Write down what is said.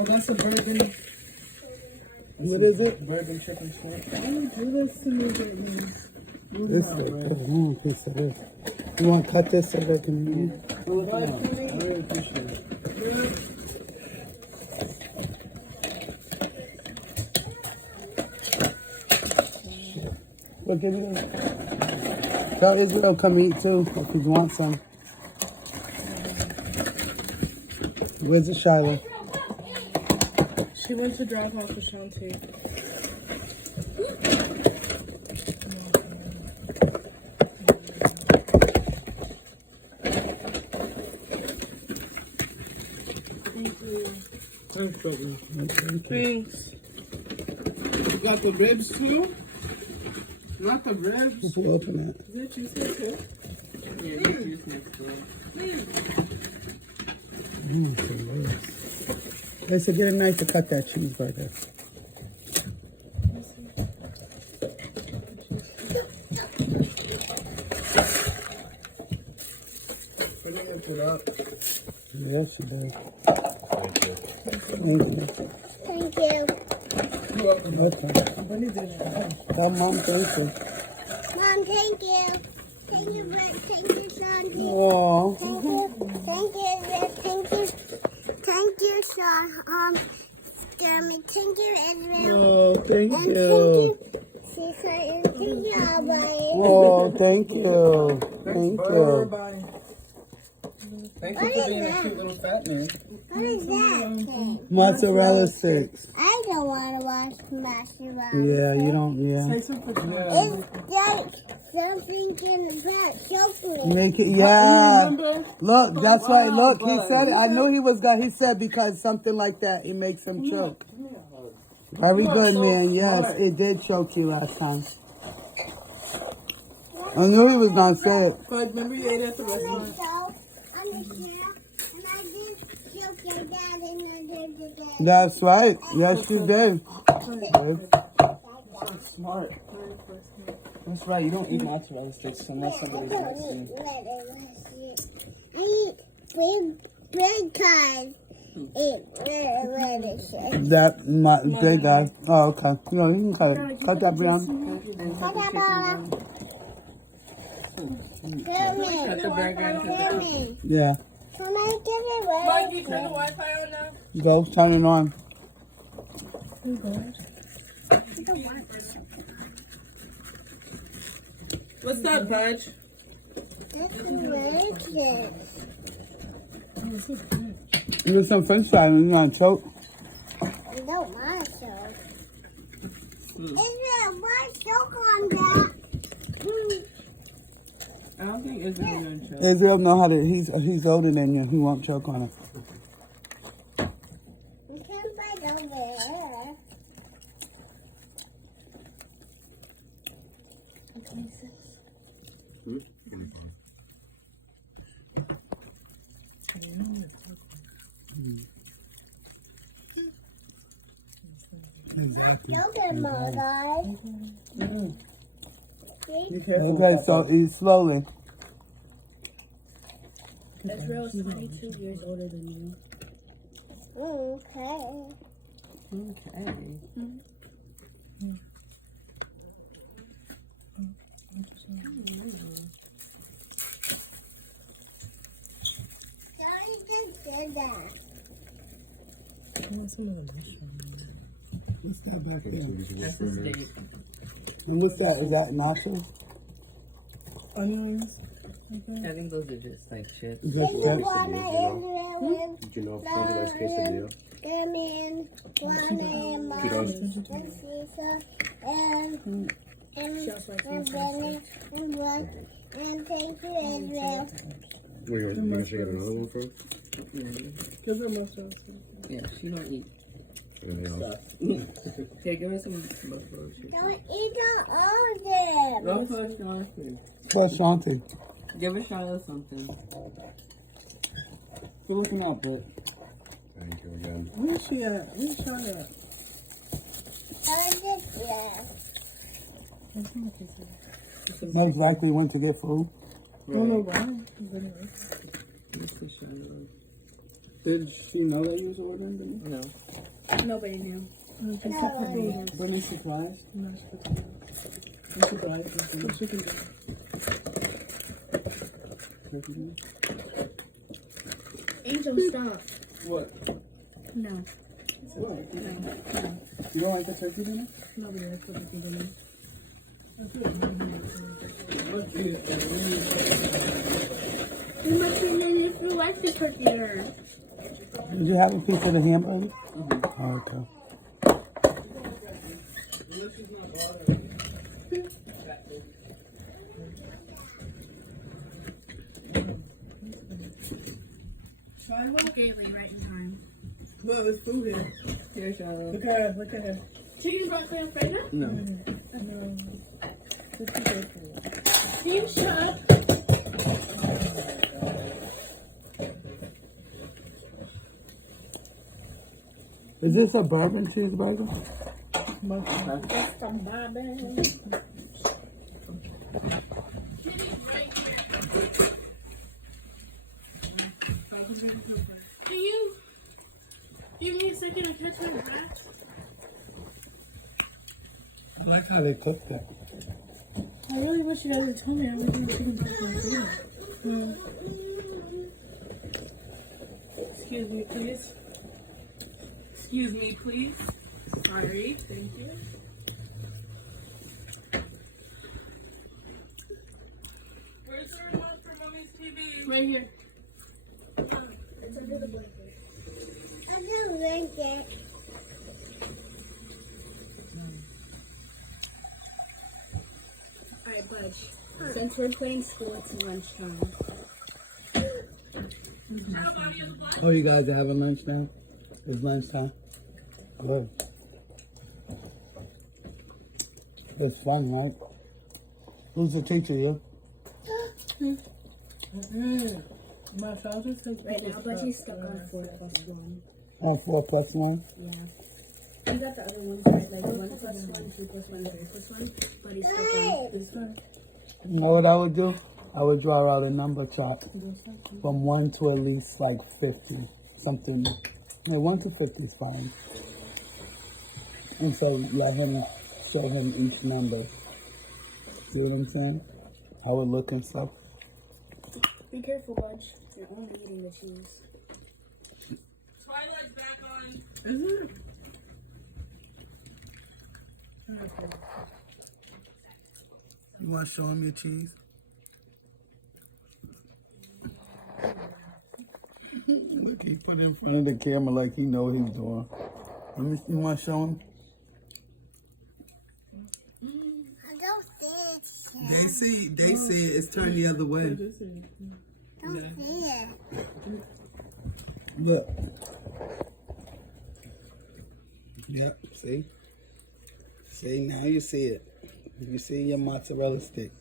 Oh, that's a burger. What is it? Burger chicken sandwich. Don't do this to me, Brittany. This is a piece of this. You want to cut this so they can eat? I really appreciate it. Look at you. Tell Israel come eat too if you want some. Where's the Shiloh? She went to drop off Ashanti. Thanks, baby. Thanks. You got the ribs too? Not the ribs. Did you open it? Is it cheesecake too? Yeah, you just next to it. They said get a knife to cut that cheeseburger. Bring it up. Yeah, she does. Thank you. Thank you. Thank you. Okay. Come, Mom, thank you. Mom, thank you. Thank you, Brett. Thank you, Sandy. Aww. Thank you. Thank you, Brett. Thank you. Thank you, Sean. Jeremy. Thank you, Israel. Oh, thank And you. thank you, Cesar. And thank you, Albert. Oh, thank you. Thank you. Everybody. Thank you for being a cute little fat man. What is that thing? Mozzarella sticks. I don't want to watch mozzarella. Yeah, you don't, yeah. Say something. It's like something in the chocolate. Make it, yeah. Remember? Look, that's right. Look, he said it. I knew he was gonna. He said because something like that, it makes him choke. Very good, man. Yes, it did choke you last time. I knew he was gonna say it. But remember you ate at the restaurant? So, I'm the chair, and I did choke your dad and I did the dad. That's right. Yes, you did. Smart. That's right. You don't eat mozzarella sticks unless somebody's next to you. I eat big cars. Eat lettuce. That my big guy. Oh, okay. No, you can cut it. Cut that brown. Cut the burger and cut the Yeah. Can I give it Mikey, turn the Wi-Fi on now. Go turn it on. What's that, Budge? That's delicious. Get some French fries and you want to choke. I don't want to choke. Is there one choke on that? I don't think Israel's gonna choke. Israel know how to. He's older than you. He won't choke on it. You can bite over there. Exactly. Look at my guys. Be careful. Okay, so eat slowly. Israel is 22 years older than you. Okay. Okay. Daddy just did that. What's that back there? That's the steak. And what's that? Is that nacho? Onions. I think those are just like chips. Is that You chips? want to Israel Did you know if Sandy likes quesadilla? with Jeremy and Juana and Mom and Cesar and Brennan and Bud and thank you Israel. Wait, you gonna get another one from? Give her mushrooms. Yeah, she don't eat Anything else? stuff. Okay, give her some buffalo chicken. Don't eat all of them. Go for a Sean, please. For Shanti. Give a Charlotte something. You're looking up, but Thank you again. Where's she at? Where's Charlotte? I just left. Most likely went to get food. I don't know why. this is Charlotte. Did she know that you was ordering them? No. Nobody knew. Brittany's surprised. I'm surprised. Turkey dinner? Angel, stop. What? No. What? You don't like the turkey dinner? Nobody likes what they do. You must be if you like the turkey dinner. Did you have a piece of the hamburger? Oh, okay. Gaily, right in time. Well, there's food here. Yes, Look at her. Look at her. Chicken broccoli alfredo? No. Team shop. Is this a bourbon cheeseburger? You need a second to catch my breath? I like how they cooked it. I really wish you guys had told me I was doing chicken broccoli. Excuse me, please. Excuse me, please. Sorry. Thank you. Where's the remote for Mommy's TV? Right here. I don't like it. Alright, Budge. Since we're playing school, it's lunchtime. Oh, you guys are having lunch now? It's lunchtime? Good. It's fun, right? Who's the teacher, you? My father says Right now, Budgie's stuck on 4+1. Oh, 4+1? Yeah. You got the other ones, right? Like 1+1, 2+1, 3+1. But he's stuck on. this time. You know what I would do? I would draw out a number chart from 1 to at least like 50. Something. Yeah, 1 to 50 is fine. And so let him show him each number. See what I'm saying? How it look and stuff. Be careful, Budge. You're only eating the cheese. Twilight's back on. You want to show him your cheese? Look, he put it in front of the camera like he know what he's doing. You want to show him? I don't see it. They see it. It's turned the other way. Don't see it. Look. Yep, see? See, now you see it. You see your mozzarella stick.